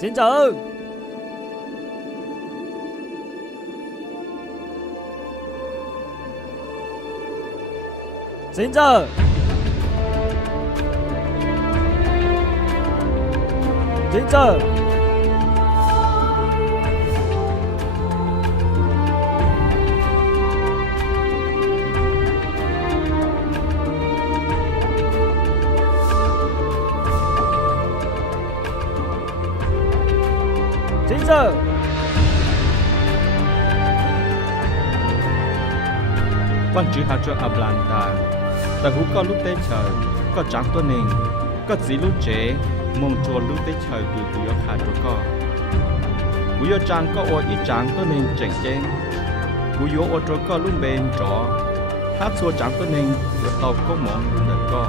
Xin chào. Xin chào. Xin chào. Xin chào. Văn chữ hạt cho Atlanta,แต่หูก็ลุกได้เฉยก็จังตัวหนึ่งก็สีลุกเจ๋มงจวนลุกได้เฉยดูกูยกขาดตัวก็กูยกจังก็โออีจังตัวหนึ่งเจ๋งเจ๋งกูยกโอตัวก็ลุ่มเบนจ่อถ้าชัวจังตัวหนึ่งเดี๋ยวตกก็มองดูเลยก็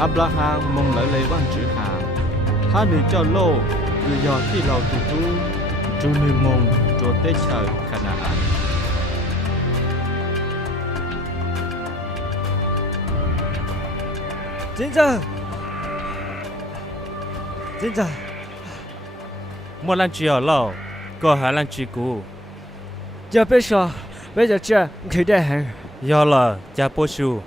อับราฮัมมงเลยเลยวันจื้อหาถ้าหนึ่งเจ้าโลกคือยอที่เราถูกรู้จูนึงมงโจเต้เฉยขนาดอันXin chào. Xin chào. Mua lan chi ở lâu, có hai lan chi cũ. Giờ bây giờ chưa khi đây hàng. Do là cha bố su,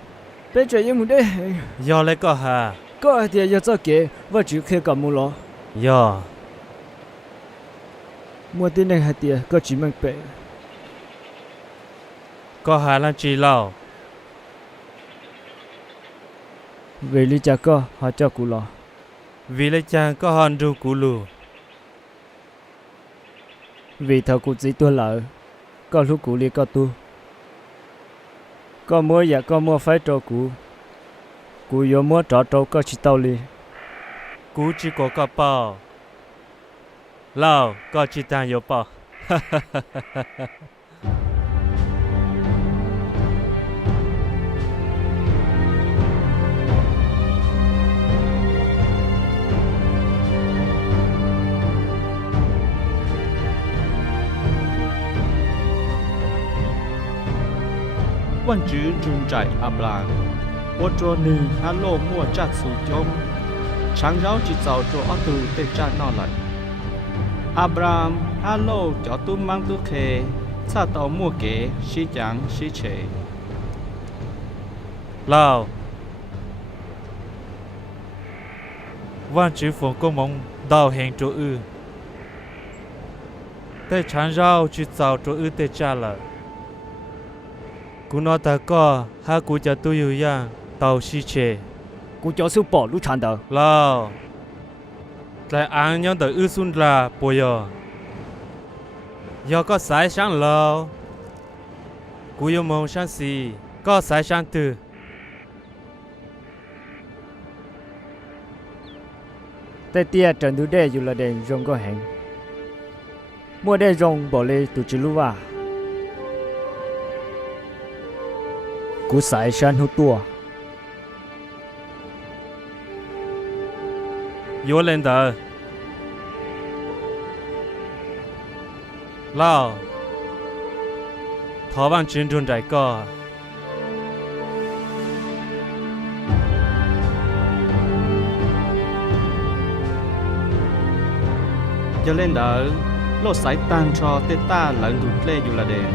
Bây giờ những đây hàng. do lấy có hà, Có thì giờ cho kể và chịu khi cả mua lo. do Mua tiền này hạt tiền có chỉ mang bể. có hai lan chi lâu, Về lý cha có họ cho cụ lo. vì lấy cha có hòn ru cũ lù, Vì thầu cụ chỉ tôi lỡ. Có lúc cụ li có tu. Có mua dạ có mua phải cho cụ. Cụ vô mua trọ có chỉ tao li. cũ chỉ có bao, lâu có chỉ tàn yếu bao. วันจื้อจุนใจอับลางวัวตัวหนึ่งฮัลโหลมั่วจัดสู่จงช้างเย้าจิตเจ้าตัวอัตูเตจัดนอไหลอับรามฮัลโหลจอตุ้มมังตุเคซาเตามั่วเก๋ชีจังชีเฉ lâu, văn chữ phụng có mong đào hành chỗ ư, để chán rau chỉ giàu chỗ ư để trả lại. Cú nói ta có hai cú cho tôi yêu yang tàu xí chế. Cụ cho sư bỏ lúc chán đầu. Lao, lại ăn nhau tới ư xuân là bồi giờ. Giờ có sai sáng lâu, cú yêu mong sáng xì, có sai sáng từ. Tại tia trận đủ đê dù là đèn rong có hẹn. Mua đê rong bỏ lê tụ chỉ lưu à. Cụ sải san hút tua. Vô lên tờ. Lao, thọ bằng chuyên trôn đại co. Giờ lên đỡ lô sải tan cho tê ta lợn đụt lê dù là đèn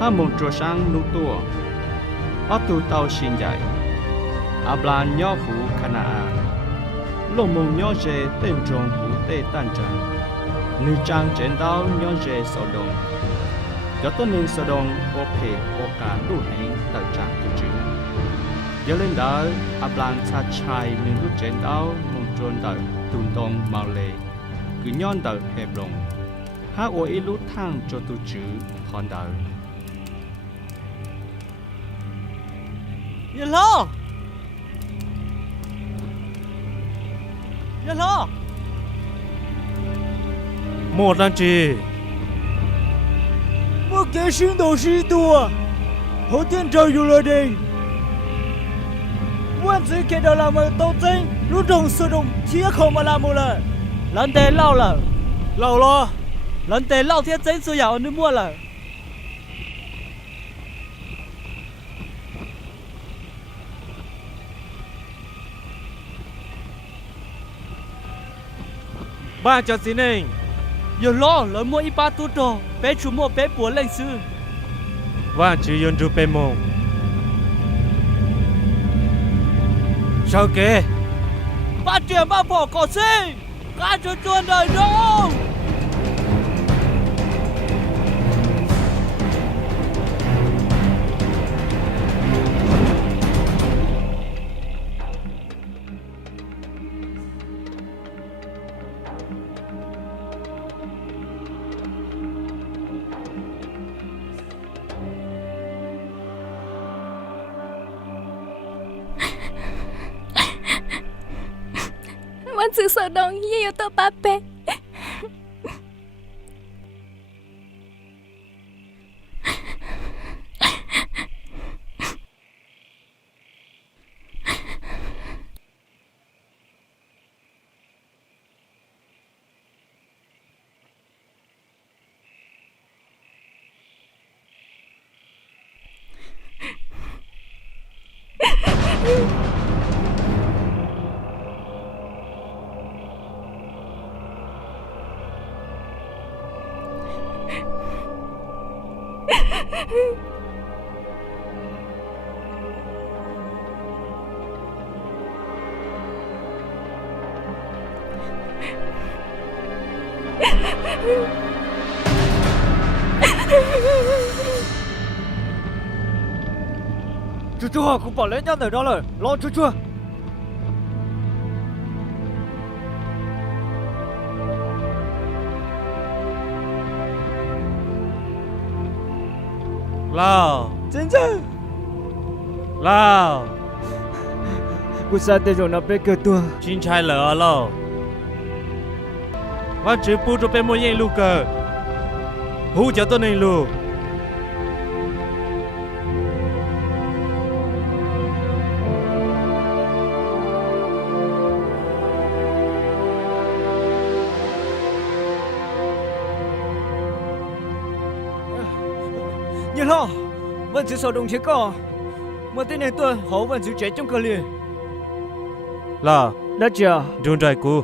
hai mông trò sang nụ tua ở tu tàu xin dạy à bla nhỏ phủ khả nà lô mông nhỏ dê tên trồng phủ tê tan tràn nữ trang trên đao nhỏ dê sổ đồng cho tôi nên sổ đồng ô phê ô cả đủ hẹn tờ trạng tu chữ giờ lên đỡ à bla xa chai nên lúc trên đao mông trôn tờ tùn tông màu lệ cứ nhon tờ hẹp lòng há ô ý lút thang cho tu chữ hòn tờ Yên lo. Yên lo. Một lần chi. Mua kế sinh đồ sĩ tua. Hỗ tiên trời dù là đèn. Quan sĩ kể đầu làm ở tàu tranh. Lúc đồng sử dụng thiết không mà làm một lần. Lần tế lâu là. Lâu lo. Lần tế lâu thiết tranh sử dụng nước mua là. ba cho xin anh giờ lo lỡ mua ít ba tu đồ bé chủ mua bé bùa lên sư và chỉ yon trụ bê mông sao kê ba tiền ba bỏ cỏ xí ca cho chuồn đời đâuวันสื่อสดองเยี่ยตัวป้าเป้chú chú cũng bỏ lấy nhau từ đó rồi lo chú chú lao真真 lao cô sao thế rồi nó bé cơ tua chín trai lỡ lao và chỉ bu cho bê mông yên lu cơ hú cho tôi này lu nhìn lo vẫn chỉ sầu đồng chế cỏ mà tên này tôi họ vẫn chỉ chạy trong cơ liền là đã chưa run trời cú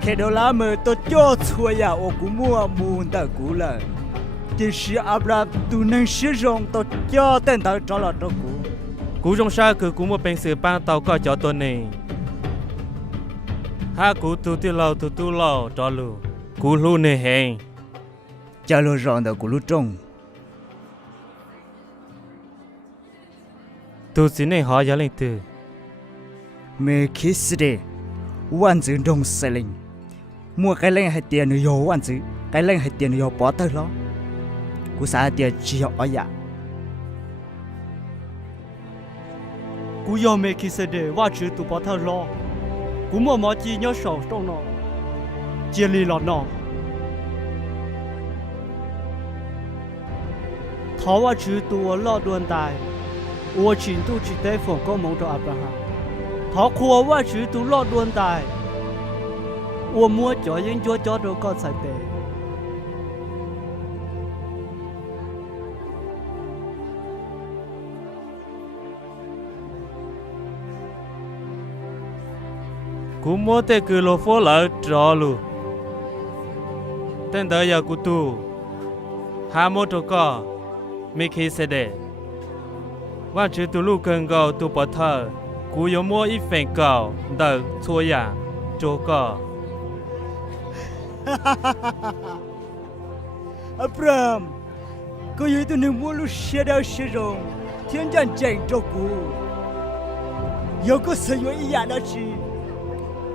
cái đó là mà tôi cho chuối à ô cú mua muôn ta cú là chỉ是abra tu nên sử dụng tôi cho tên ta cho là cho cú cú trong sa cứ cú một bên sự ban tàu có cho tôi này ha cú tu lâu cho lu cú lu này hẹn cho lo rong da cú lu trong tu xin này họ giờ lên từ mẹ kiss điวันจืดงเซลิงมัวไกเล่งให้เตียนโยวันจืไกเล่งให้เตียนโยปอเตอร์ล้อกูสาเตียจีอ๋อยะกูยอมเมคิเสเดว่าจืตุปอเตอร์ล้อกูมัวหมอจีย่อสองตรงนอเจียลีหลอนอเขาว่าจืตัวล้อดวนตาย我请杜只得否高蒙着阿布哈เขาครัวว่าชื่อตุลอดวนตายวัวมัวจ่อยังจ่อจ่อดูก็ใส่เตะกูมัวแต่คือโลโฟลาจอลูแต่เดี๋ยวกูตูหาโมตัวก็ไม่เคยเสด็จว่าชื่อตุลูกเกินก็ตัวปะเธอกูยมัวอีแฟนเก่าเดินชัวยาโจก็อับรามก็อยู่ตัวหนึ่งมัวลูเชียดาวเชียรงเทียนจันเจงโจกูยก็สยวยอีหยาดาจี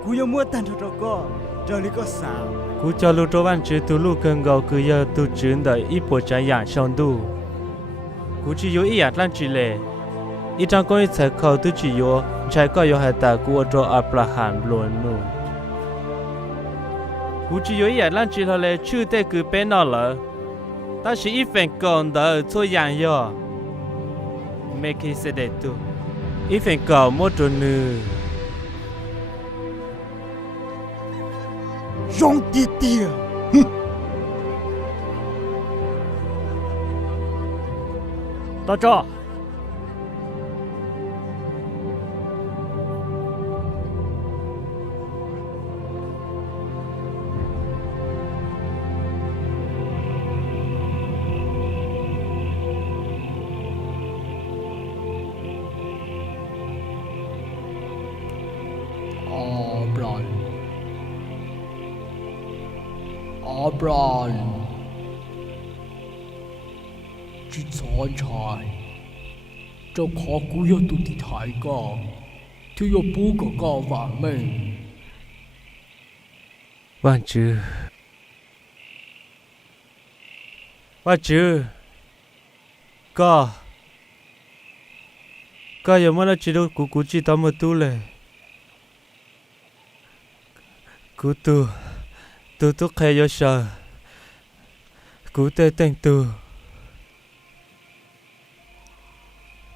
cú yêu mua tan cho có cho lý có sao cú cho lu cho văn chữ tu lu cần gạo cứ giờ tu chữ đợi ít bộ trái dạng xong tu cú chỉ yếu ít ạt lan chỉ lệ ít trang có ít sẽ khâu tu chỉ yếu trái có yếu hai ta cú cho Abraham luôn nu cú chỉ yếu ít ạt lan chỉ là chữ để cứ bên nó là ta chỉ ít phần còn đợi cho dạng yếu mấy khi sẽ để tu ít phần còn một chỗ nữa rong tia tia tao cho Abran chỉ chọn trai cho khó cú yêu tụi thì thái cả thì yêu bố cả cả vàng mình văn chữ có giờ mà nó chỉ đâu cú chỉ tao mà tu lệ cú tu khai yo sợ cú tê tên tu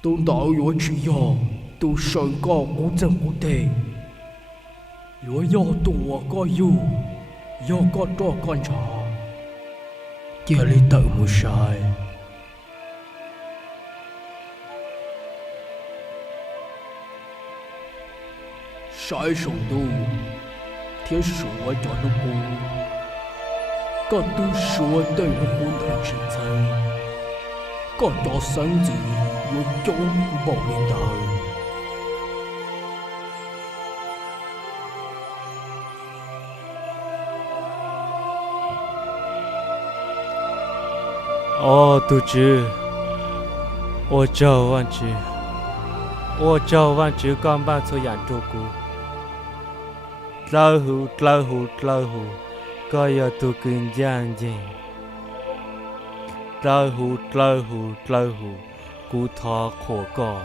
tôi tạo yo chỉ yo tôi sợ có cú chân cú tê yo tôi có yo có cho con chó kia lấy tự mua sai sai sống tu thiết sửa cho nó cô có tu sửa tới nó cô thân sinh thân có cho sáng gì yo chống bỏ lên đời tu chữ ô châu văn chữ con ba số dạng trâu cú lâu hù coi giờ tu kinh giang gì lâu hù cú thọ khổ cỏ